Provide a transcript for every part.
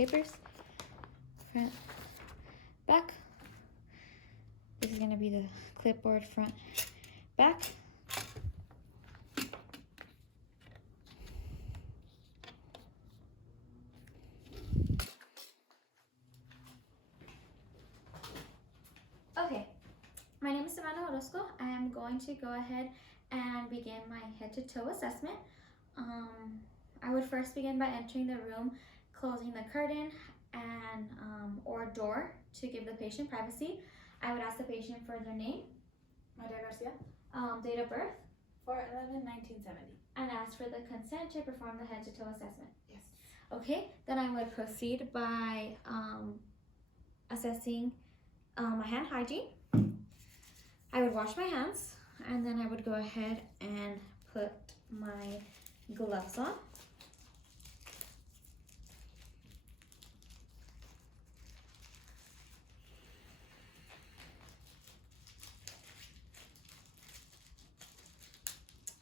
papers. Front, back. This is going to be the clipboard front, back. Okay, my name is Savannah Orozco. I am going to go ahead and begin my head-to-toe assessment. I would first begin by entering the room, closing the curtain and or door to give the patient privacy. I would ask the patient for their name, Maria Garcia, date of birth, 4/11/1970. and ask for the consent to perform the head-to-toe assessment. Yes. Okay, then I would proceed by assessing my hand hygiene. I would wash my hands, and then I would go ahead and put my gloves on.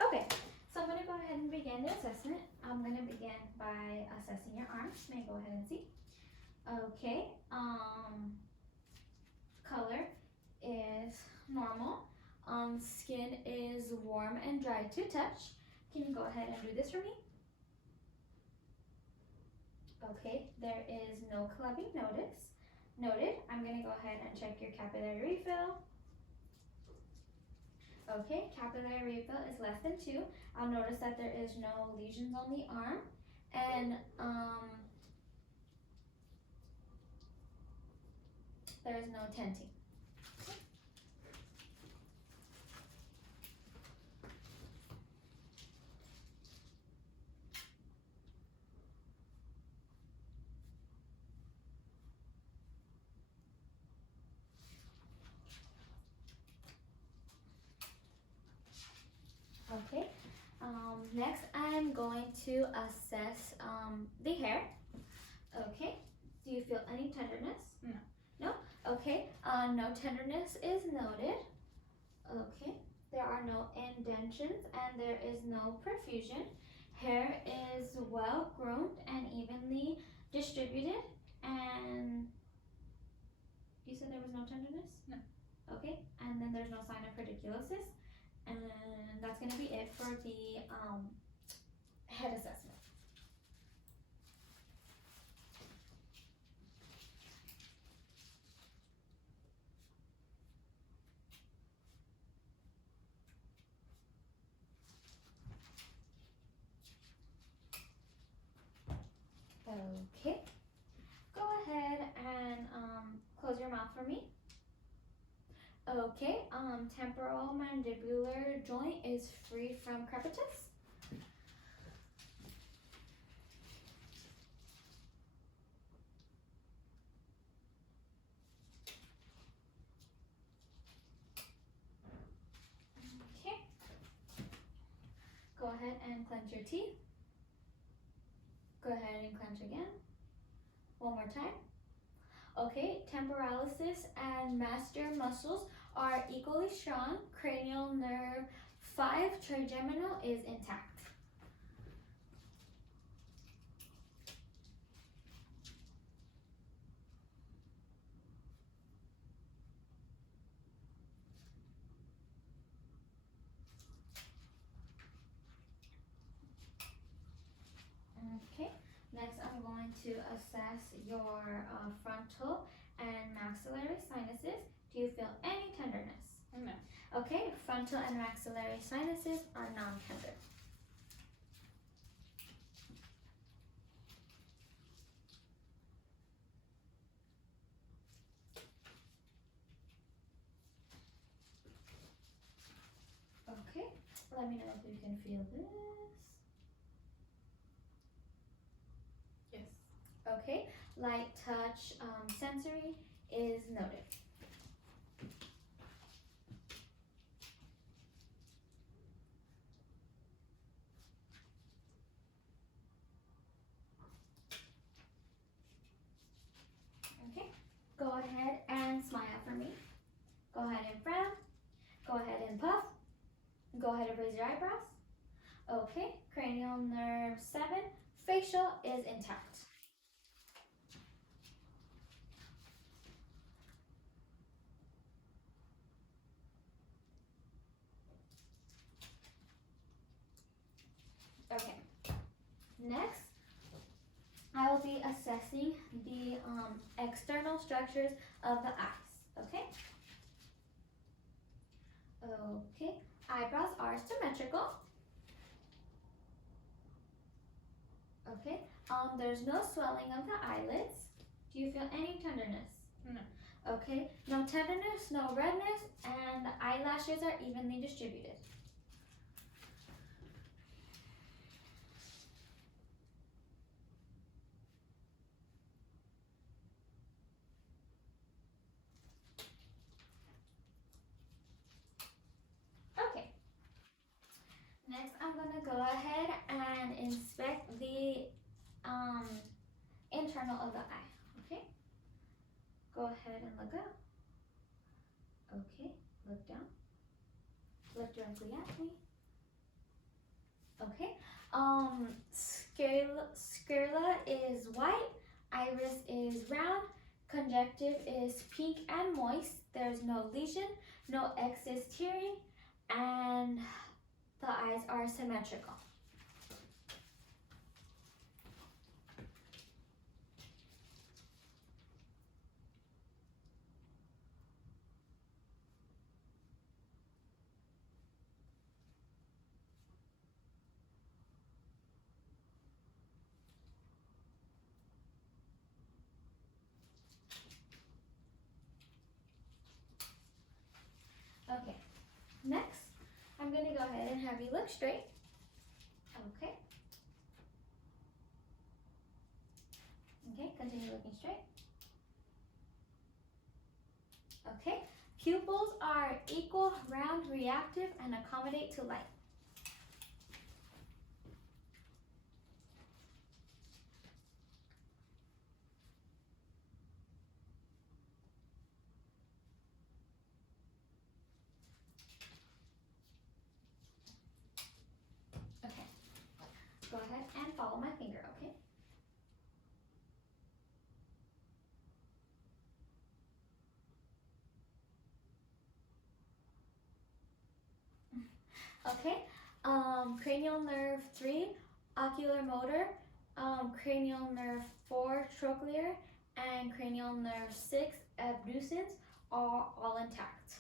Okay, so I'm going to go ahead and begin the assessment. I'm going to begin by assessing your arms. May I go ahead and see? Okay, color is normal. Skin is warm and dry to touch. Can you go ahead and do this for me? Okay, there is no clubbing noted. I'm going to go ahead and check your capillary refill. Okay, capillary refill is less than 2. I'll notice that there is no lesions on the arm, and there is no tenting. Okay, next I'm going to assess the hair. Okay, do you feel any tenderness? No. No? Okay, no tenderness is noted. Okay, there are no indentions and there is no perfusion. Hair is well groomed and evenly distributed, and you said there was no tenderness? No. Okay, and then there's no sign of pediculosis. And that's going to be it for the head assessment. Okay, go ahead and close your mouth for me. Okay, temporal mandibular joint is free from crepitus. Okay, go ahead and clench your teeth. Go ahead and clench again. One more time. Okay, temporalis and masseter muscles are equally strong. Cranial nerve 5 trigeminal is intact. Okay, next I'm going to assess your frontal and maxillary sinuses. Do you feel any tenderness? No. Okay, frontal and maxillary sinuses are non-tender. Okay, let me know if you can feel this. Yes. Okay, light touch sensory is noted. Okay, go ahead and smile for me. Go ahead and frown. Go ahead and puff. Go ahead and raise your eyebrows. Okay, cranial nerve 7, facial is intact. Next, I will be assessing the external structures of the eyes. Okay? Okay. Eyebrows are symmetrical. Okay. There's no swelling of the eyelids. Do you feel any tenderness? No. Okay. No tenderness, no redness, and the eyelashes are evenly distributed. Okay. Next, I'm gonna go ahead and inspect the internal of the eye. Okay. Go ahead and look up. Okay. Look down. Look directly at me. Okay. Sclera is white. Iris is round. Conjunctive is pink and moist. There's no lesion, no excess tearing, and the eyes are symmetrical. Okay, next, I'm gonna go ahead and have you look straight. Okay. Okay, continue looking straight. Okay, pupils are equal, round, reactive, and accommodate to light. Okay, go ahead and follow my finger, okay? Okay, cranial nerve 3, ocular motor, cranial nerve 4, trochlear, and cranial nerve 6, abducens, are all intact.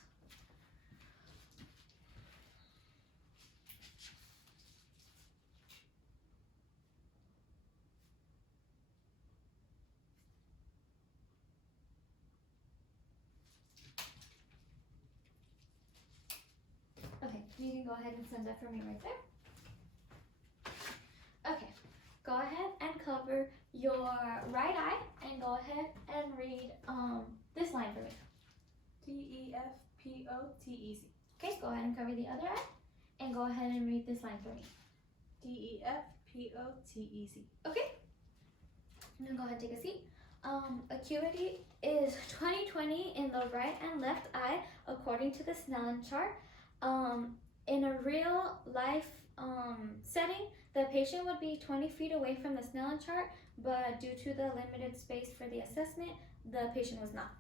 Okay, you can go ahead and send that for me right there. Okay, go ahead and cover your right eye and go ahead and read this line for me. DEFPOTEZ. Okay, go ahead and cover the other eye and go ahead and read this line for me. DEFPOTEZ. Okay, now go ahead and take a seat. Acuity is 20/20 in the right and left eye according to the Snellen chart. In a real life setting, the patient would be 20 feet away from the Snellen chart, but due to the limited space for the assessment, the patient was not.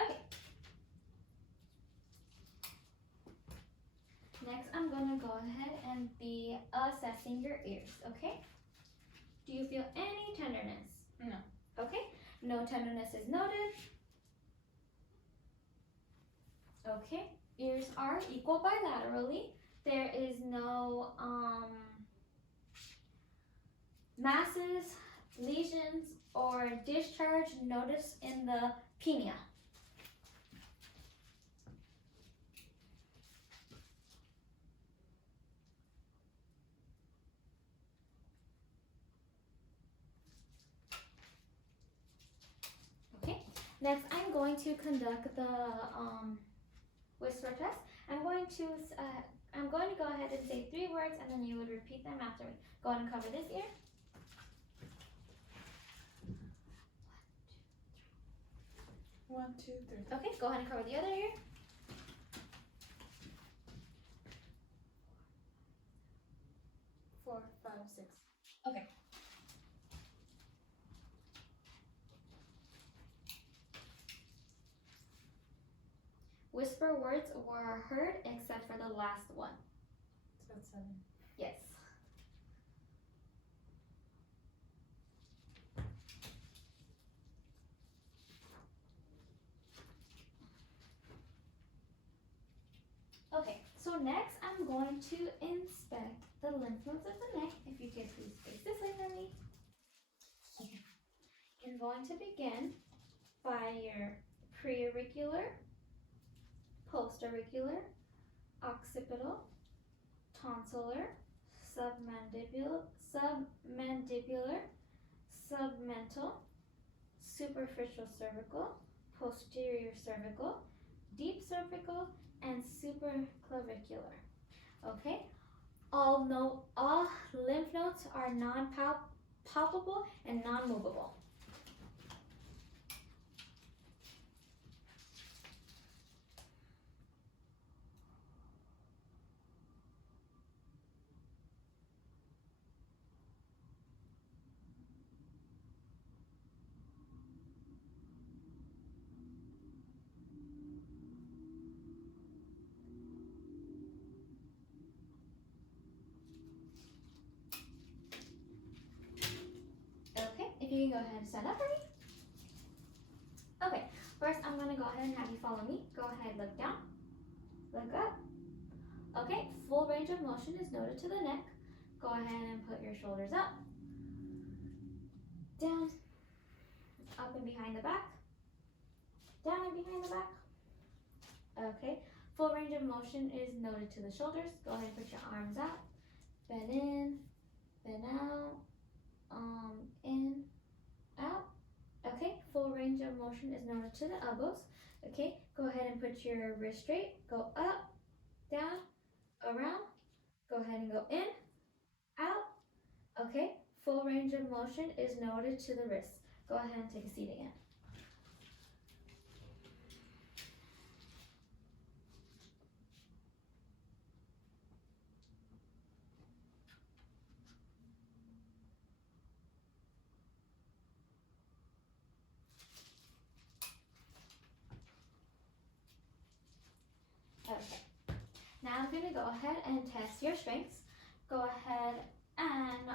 Okay. Next, I'm gonna go ahead and be assessing your ears, okay? Do you feel any tenderness? No. Okay, no tenderness is noted. Okay, ears are equal bilaterally. There is no masses, lesions, or discharge noticed in the pinea. Okay, next I'm going to conduct the whisper test. I'm going to go ahead and say 3 words and then you would repeat them after me. Go ahead and cover this ear. 1, 2, 3. Okay, go ahead and cover the other ear. 6. Whisper words were heard except for the last one. So that's 7. Yes. Okay, so next I'm going to inspect the lymph nodes of the neck. If you could please face this way for me. Okay. I'm going to begin by your preauricular, postauricular, occipital, tonsillar, submandibular, submental, superficial cervical, posterior cervical, deep cervical, and supraclavicular. Okay? All lymph nodes are non-palpable and non-movable. Okay, if you can go ahead and stand up for me. Okay, first I'm going to go ahead and have you follow me. Go ahead, look down, look up. Okay, full range of motion is noted to the neck. Go ahead and put your shoulders up, down, up and behind the back, down and behind the back. Okay, full range of motion is noted to the shoulders. Go ahead and put your arms out, bend in, bend out, in, out. Okay, full range of motion is noted to the elbows. Okay, go ahead and put your wrist straight, go up, down, around, go ahead and go in, out. Okay, full range of motion is noted to the wrist. Go ahead and take a seat again. Okay, now I'm going to go ahead and test your strengths. Go ahead and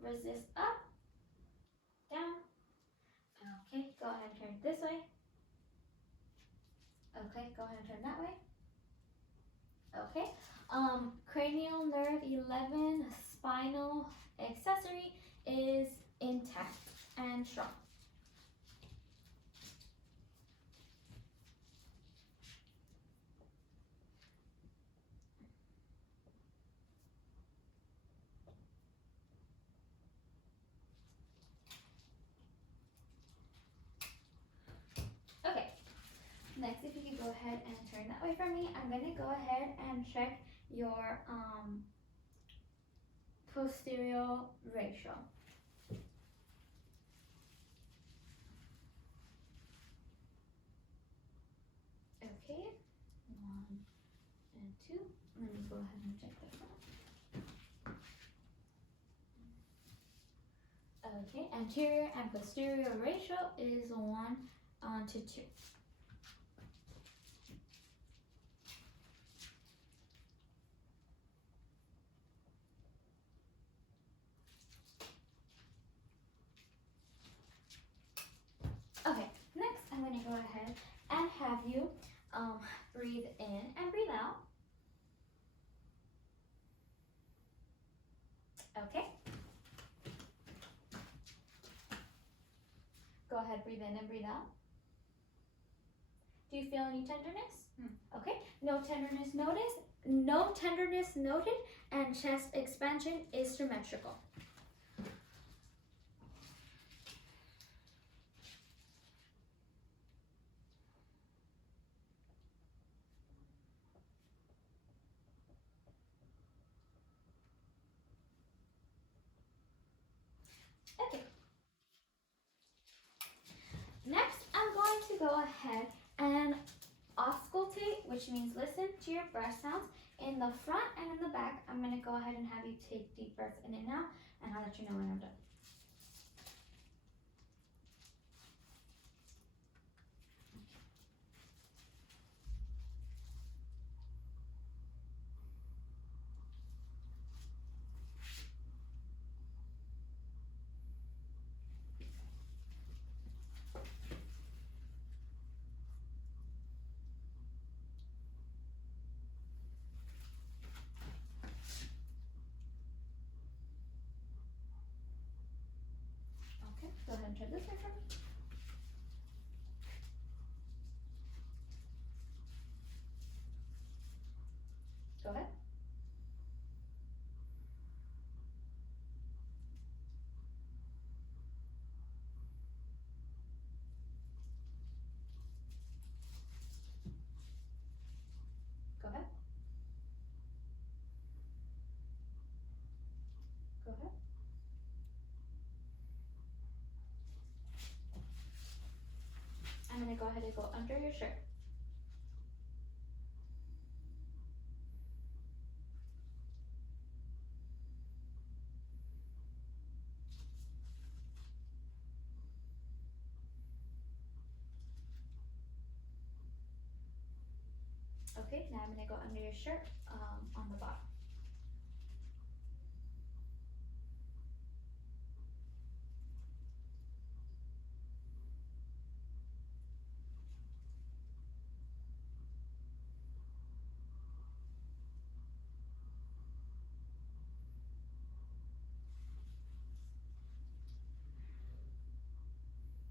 resist up, down. Okay, go ahead and turn this way. Okay, go ahead and turn that way. Okay, cranial nerve 11 spinal accessory is intact and strong. Okay, next if you could go ahead and turn that way for me, I'm going to go ahead and check your posterior ratio. Okay, 1 and 2. Let me go ahead and check the front. Okay, anterior and posterior ratio is 1 to 2. Okay, next I'm going to go ahead and have you breathe in and breathe out. Okay. Go ahead, breathe in and breathe out. Do you feel any tenderness? Okay, no tenderness noted, and chest expansion is symmetrical. Okay. Next, I'm going to go ahead and auscultate, which means listen to your breath sounds In the front and in the back, I'm going to go ahead and have you take deep breaths in and out, and I'll let you know when I'm done. Okay, go ahead and turn this way for me. Go ahead. Go ahead. Go ahead. I'm going to go ahead and go under your shirt. Okay, now I'm going to go under your shirt on the bottom.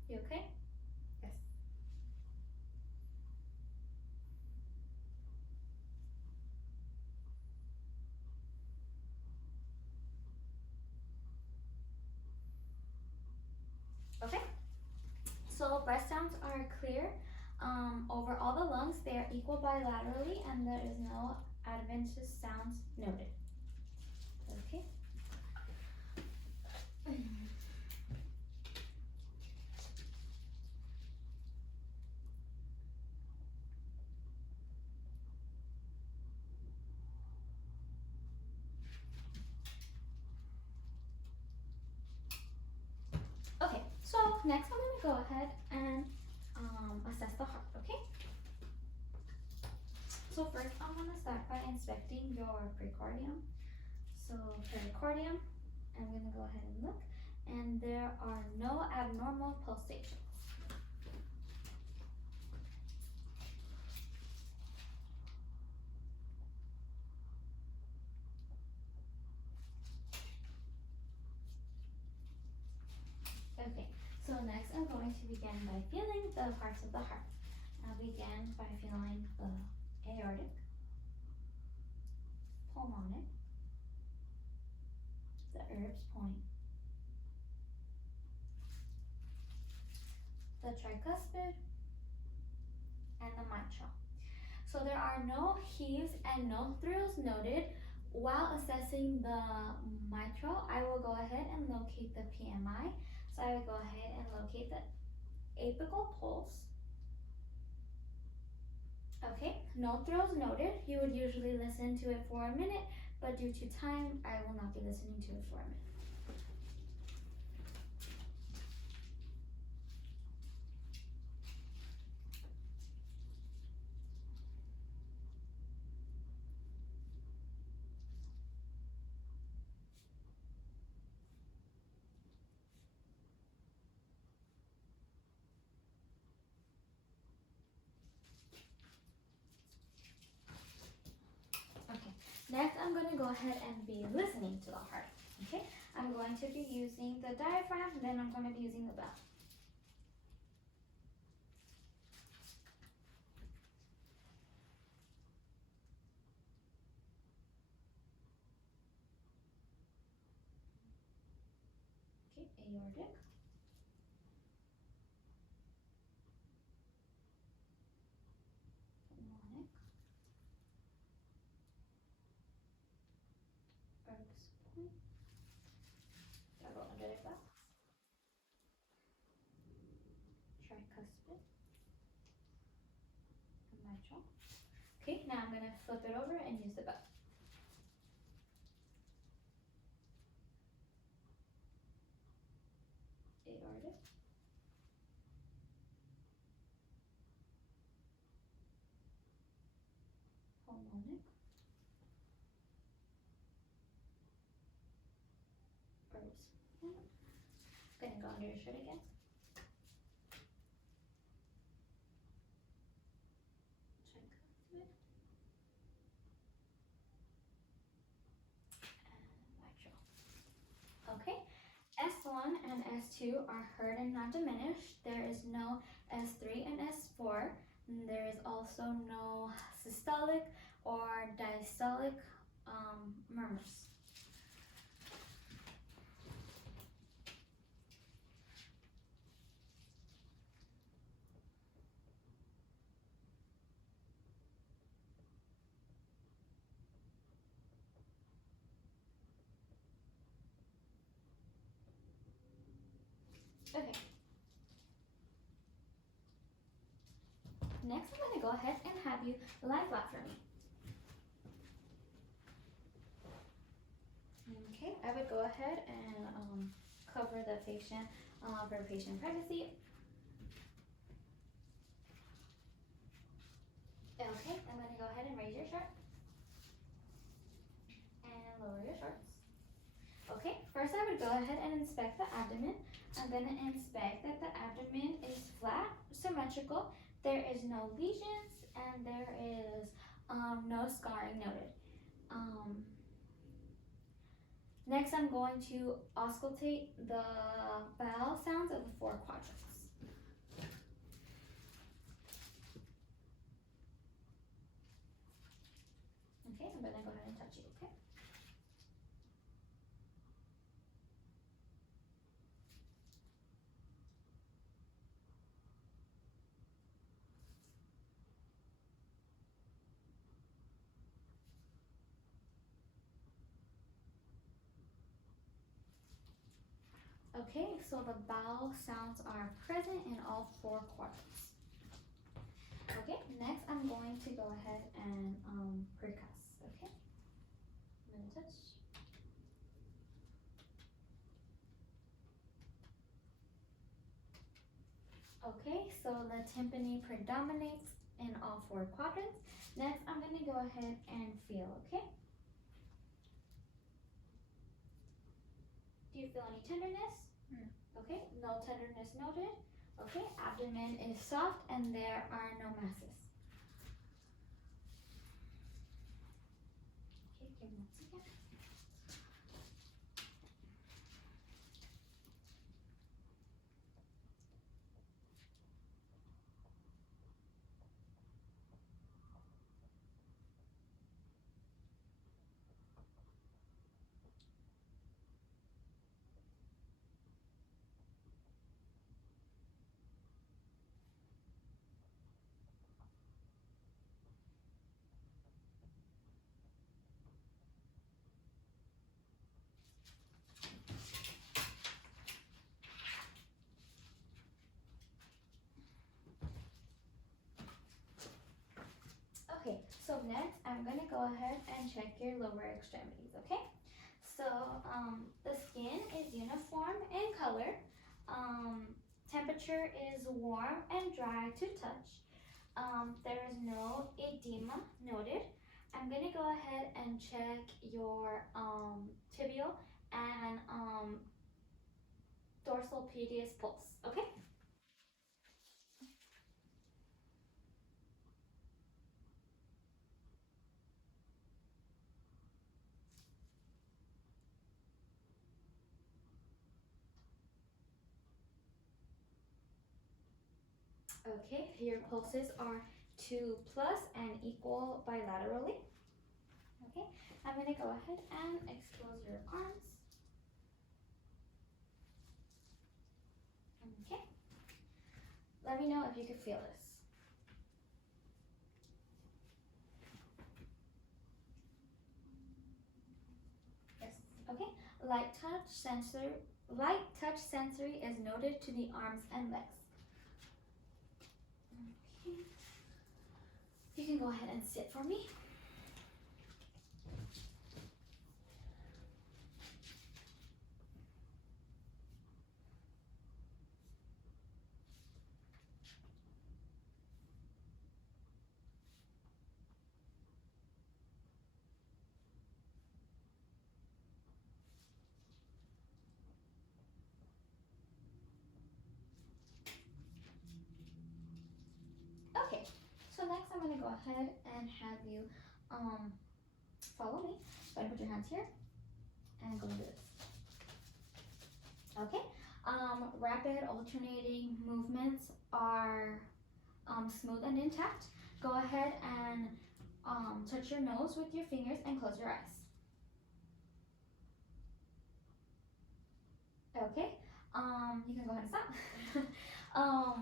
You okay? Yes. Okay. So breath sounds are clear over all the lungs. They are equal bilaterally, and there is no adventitious sounds noted. Okay. Okay, so next I'm going to go ahead and assess the heart, okay? So first I'm going to start by inspecting your precordium. So pericardium, I'm going to go ahead and look, and there are no abnormal pulsations. Okay, so next I'm going to begin by feeling the parts of the heart. I'll begin by feeling the aortic, pulmonic, the Erb's point, the tricuspid, and the mitral. So there are no heaves and no thrills noted. While assessing the mitral, I will go ahead and locate the PMI. So I will go ahead and locate the apical pulse. Okay, no thrills noted. You would usually listen to it for a minute, but due to time, I will not be listening to it for a minute. Okay, next I'm going to go ahead and be listening to the heart. Okay, I'm going to be using the diaphragm, then I'm going to be using the bell. Okay, aortic, pulmonic, Erb's point, I'll go under the bell, tricuspid, and mitral. Okay, now I'm going to flip it over and use the belt. Aortic. Pulmonic. Orbs. Gonna go under your shirt again. Tricuspid. And mitral. Okay. S1 and S2 are heard and not diminished. There is no S3 and S4. And there is also no systolic or diastolic murmurs. Okay. Next, I'm going to go ahead and have you lie flat for me. Okay, I would go ahead and cover the patient for patient privacy. Okay, I'm going to go ahead and raise your shirt and lower your shorts. Okay, first I would go ahead and inspect the abdomen. I'm going to inspect that the abdomen is flat, symmetrical. There is no lesions and there is no scarring noted. Next, I'm going to auscultate the vowel sounds of the 4 quadrants. Okay, I'm going to go ahead and touch you, okay? Okay, so the vowel sounds are present in all 4 quadrants. Okay, next I'm going to go ahead and percuss, okay? I'm gonna touch. Okay, so the tympani predominates in all 4 quadrants. Next, I'm gonna go ahead and feel, okay? Do you feel any tenderness? Okay, no tenderness noted. Okay, abdomen is soft and there are no masses. Okay, give me 1 second. Okay, so next I'm gonna go ahead and check your lower extremities, okay? So the skin is uniform in color. Temperature is warm and dry to touch. There is no edema noted. I'm gonna go ahead and check your tibial and dorsal medius pulse, okay? Okay, your pulses are 2+ and equal bilaterally. Okay, I'm gonna go ahead and expose your arms. Okay, let me know if you can feel this. Yes, okay. Light touch sensory is noted to the arms and legs. Okay. You can go ahead and sit for me. Okay, so next I'm gonna go ahead and have you follow me. Go ahead and put your hands here and go into this. Okay, rapid alternating movements are smooth and intact. Go ahead and touch your nose with your fingers and close your eyes. Okay, you can go ahead and stop.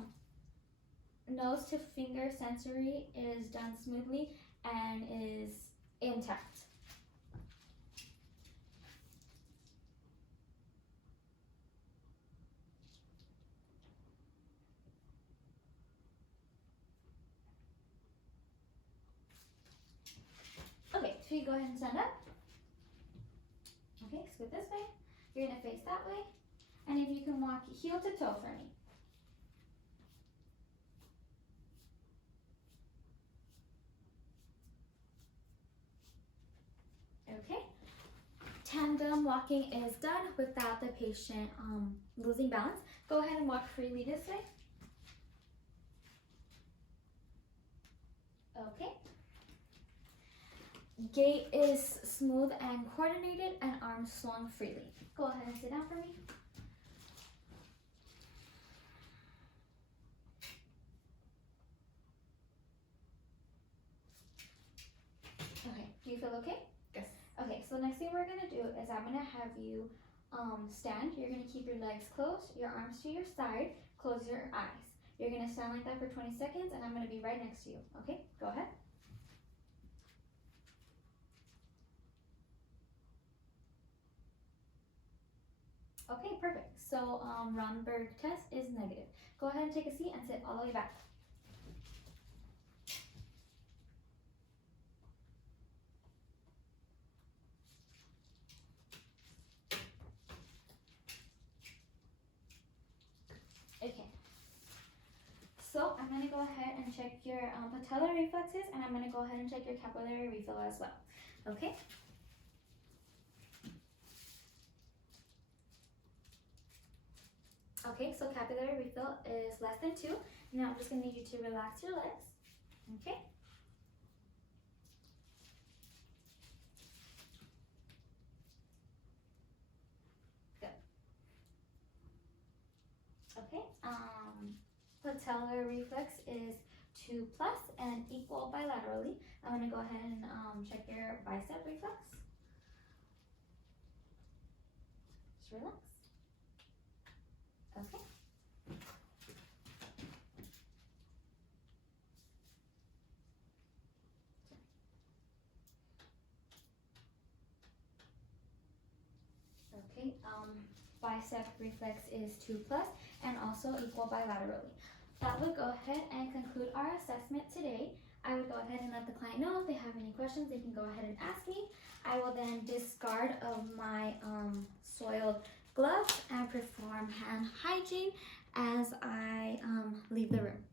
Nose to finger sensory is done smoothly and is intact. Okay, so you go ahead and stand up. Okay, scoot this way. You're gonna face that way. And if you can walk heel to toe for me. Okay. Tandem walking is done without the patient losing balance. Go ahead and walk freely this way. Okay. Gait is smooth and coordinated and arms swung freely. Go ahead and sit down for me. Okay, do you feel okay? Yes. Okay, so the next thing we're gonna do is I'm gonna have you stand. You're gonna keep your legs closed, your arms to your side, close your eyes. You're gonna stand like that for 20 seconds and I'm gonna be right next to you. Okay, go ahead. Okay, perfect. So Romberg test is negative. Go ahead and take a seat and sit all the way back. Okay. So I'm gonna go ahead and check your patellar reflexes and I'm gonna go ahead and check your capillary refill as well. Okay? Okay, so capillary refill is less than 2. Now I'm just gonna need you to relax your legs. Okay? Good. Okay, patellar reflex is 2+ and equal bilaterally. I'm gonna go ahead and check your bicep reflex. Just relax. Okay. Okay, bicep reflex is 2+ and also equal bilaterally. That would go ahead and conclude our assessment today. I would go ahead and let the client know if they have any questions, they can go ahead and ask me. I will then discard of my soiled gloves and perform hand hygiene as I leave the room.